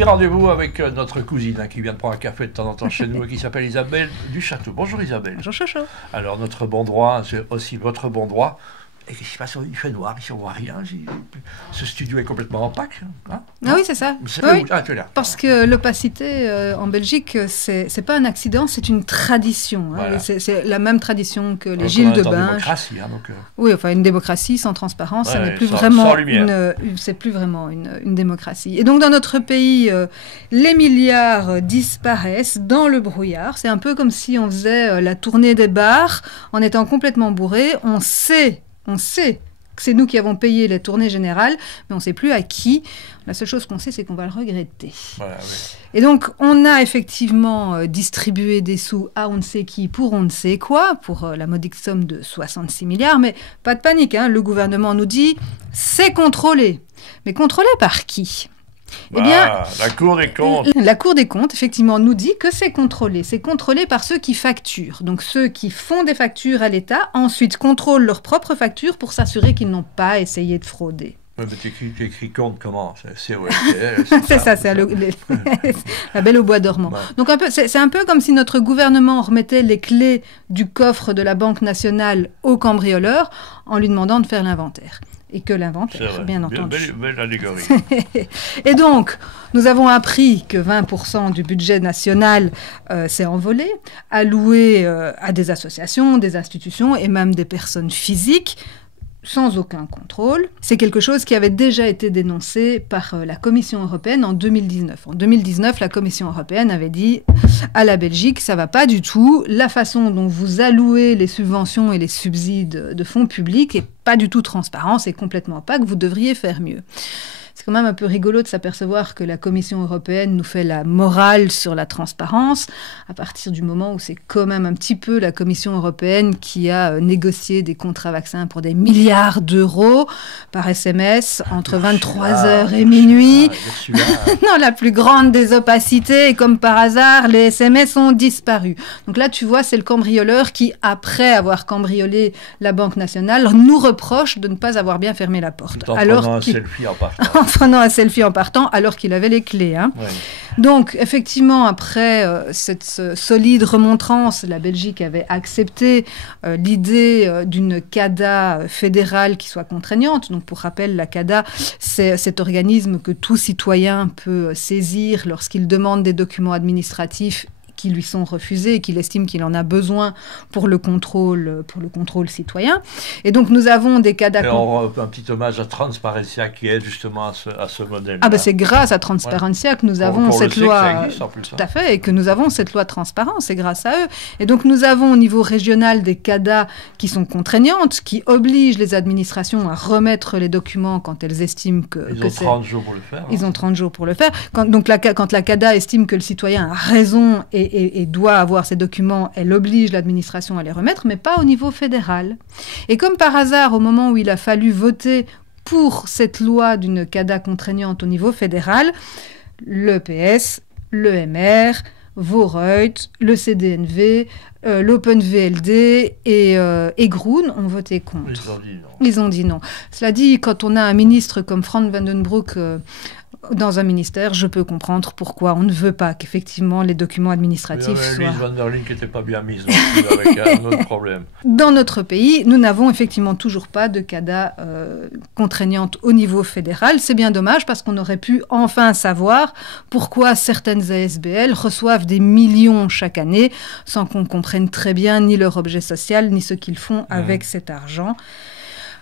petit rendez-vous avec notre cousine qui vient de prendre un café de temps en temps chez nous et qui s'appelle Isabelle du Château. Bonjour Isabelle. Bonjour Chacha. Alors notre bon droit, c'est aussi votre bon droit. Et qu'est-ce qui se passe? Il fait noir, ici on voit rien. Ce studio est complètement opaque. Hein? Ah oui, c'est ça. Oui. Ah, tu es là. Parce que l'opacité en Belgique, c'est pas un accident, c'est une tradition. Hein. Voilà. C'est la même tradition que les Gilles de Binge. Démocratie, hein, donc, Oui, enfin une démocratie sans transparence, ouais, ça n'est plus sans vraiment c'est plus vraiment une démocratie. Et donc dans notre pays, les milliards disparaissent dans le brouillard. C'est un peu comme si on faisait la tournée des bars en étant complètement bourré. On sait que c'est nous qui avons payé les tournées générales, mais on ne sait plus à qui. La seule chose qu'on sait, c'est qu'on va le regretter. Voilà, oui. Et donc, on a effectivement distribué des sous à on ne sait qui pour on ne sait quoi, pour la modique somme de 66 milliards. Mais pas de panique, hein, le gouvernement nous dit c'est contrôlé. Mais contrôlé par qui ? Eh bien, la Cour des comptes. La Cour des comptes, effectivement, nous dit que c'est contrôlé. C'est contrôlé par ceux qui facturent. Donc, ceux qui font des factures à l'État, ensuite contrôlent leurs propres factures pour s'assurer qu'ils n'ont pas essayé de frauder. Mais tu écris compte comment? C'est COLTL. C'est ça, c'est la Belle au bois dormant. Ouais. Donc, c'est un peu comme si notre gouvernement remettait les clés du coffre de la Banque nationale au cambrioleur en lui demandant de faire l'inventaire. Et que l'inventaire, bien entendu. Belle allégorie. Et donc, nous avons appris que 20% du budget national s'est envolé, alloué à des associations, des institutions et même des personnes physiques, sans aucun contrôle. C'est quelque chose qui avait déjà été dénoncé par la Commission européenne en 2019. En 2019, la Commission européenne avait dit à la Belgique, ça va pas du tout, la façon dont vous allouez les subventions et les subsides de fonds publics est pas du tout transparent, c'est complètement opaque, vous devriez faire mieux. C'est quand même un peu rigolo de s'apercevoir que la Commission européenne nous fait la morale sur la transparence, à partir du moment où c'est quand même un petit peu la Commission européenne qui a négocié des contrats vaccins pour des milliards d'euros par SMS entre 23h et minuit. Dans la plus grande des opacités, et comme par hasard, les SMS ont disparu. Donc là, tu vois, c'est le cambrioleur qui, après avoir cambriolé la Banque nationale, nous reproche de ne pas avoir bien fermé la porte. En prenant un selfie en partant. En prenant un selfie en partant, alors qu'il avait les clés. Hein. Ouais. Donc, effectivement, après cette solide remontrance, la Belgique avait accepté l'idée d'une CADA fédérale qui soit contraignante. Donc, pour rappel, la CADA, c'est cet organisme que tout citoyen peut saisir lorsqu'il demande des documents administratifs qui lui sont refusés et qu'il estime qu'il en a besoin pour le contrôle citoyen. Et donc, nous avons des CADA... Un petit hommage à Transparencia qui aide justement à ce modèle. Ah ben c'est grâce à Transparencia que nous avons cette loi... Tout à fait, et que nous avons cette loi de transparence, c'est grâce à eux. Et donc, nous avons au niveau régional des CADA qui sont contraignantes, qui obligent les administrations à remettre les documents quand elles estiment que... Ils ont 30 jours pour le faire. Ils ont 30 jours pour le faire. Quand la CADA estime que le citoyen a raison et doit avoir ces documents, elle oblige l'administration à les remettre, mais pas au niveau fédéral. Et comme par hasard, au moment où il a fallu voter pour cette loi d'une CADA contraignante au niveau fédéral, le PS, le MR, Voreut, le CDNV, l'OpenVLD et Groen ont voté contre. Ils ont dit non. Cela dit, quand on a un ministre comme Frank Vandenbroek dans un ministère, je peux comprendre pourquoi on ne veut pas qu'effectivement les documents administratifs soient... Lise Van der Leen qui n'était pas bien mise non plus avec un autre problème. Dans notre pays, nous n'avons effectivement toujours pas de CADA contraignante au niveau fédéral. C'est bien dommage parce qu'on aurait pu enfin savoir pourquoi certaines ASBL reçoivent des millions chaque année sans qu'on comprenne très bien ni leur objet social ni ce qu'ils font avec cet argent.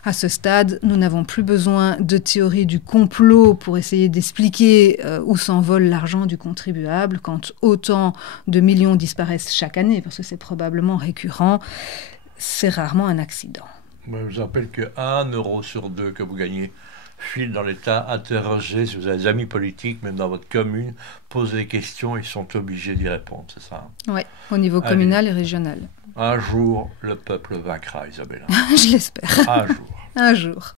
À ce stade, nous n'avons plus besoin de théorie du complot pour essayer d'expliquer où s'envole l'argent du contribuable quand autant de millions disparaissent chaque année, parce que c'est probablement récurrent. C'est rarement un accident. Je vous rappelle que 1 euro sur 2 que vous gagnez file dans l'État. Interrogez, si vous avez des amis politiques, même dans votre commune, posez des questions, ils sont obligés d'y répondre, c'est ça? Oui, au niveau communal et régional. Un jour, le peuple vaincra, Isabelle. Je l'espère. Un jour. Un jour.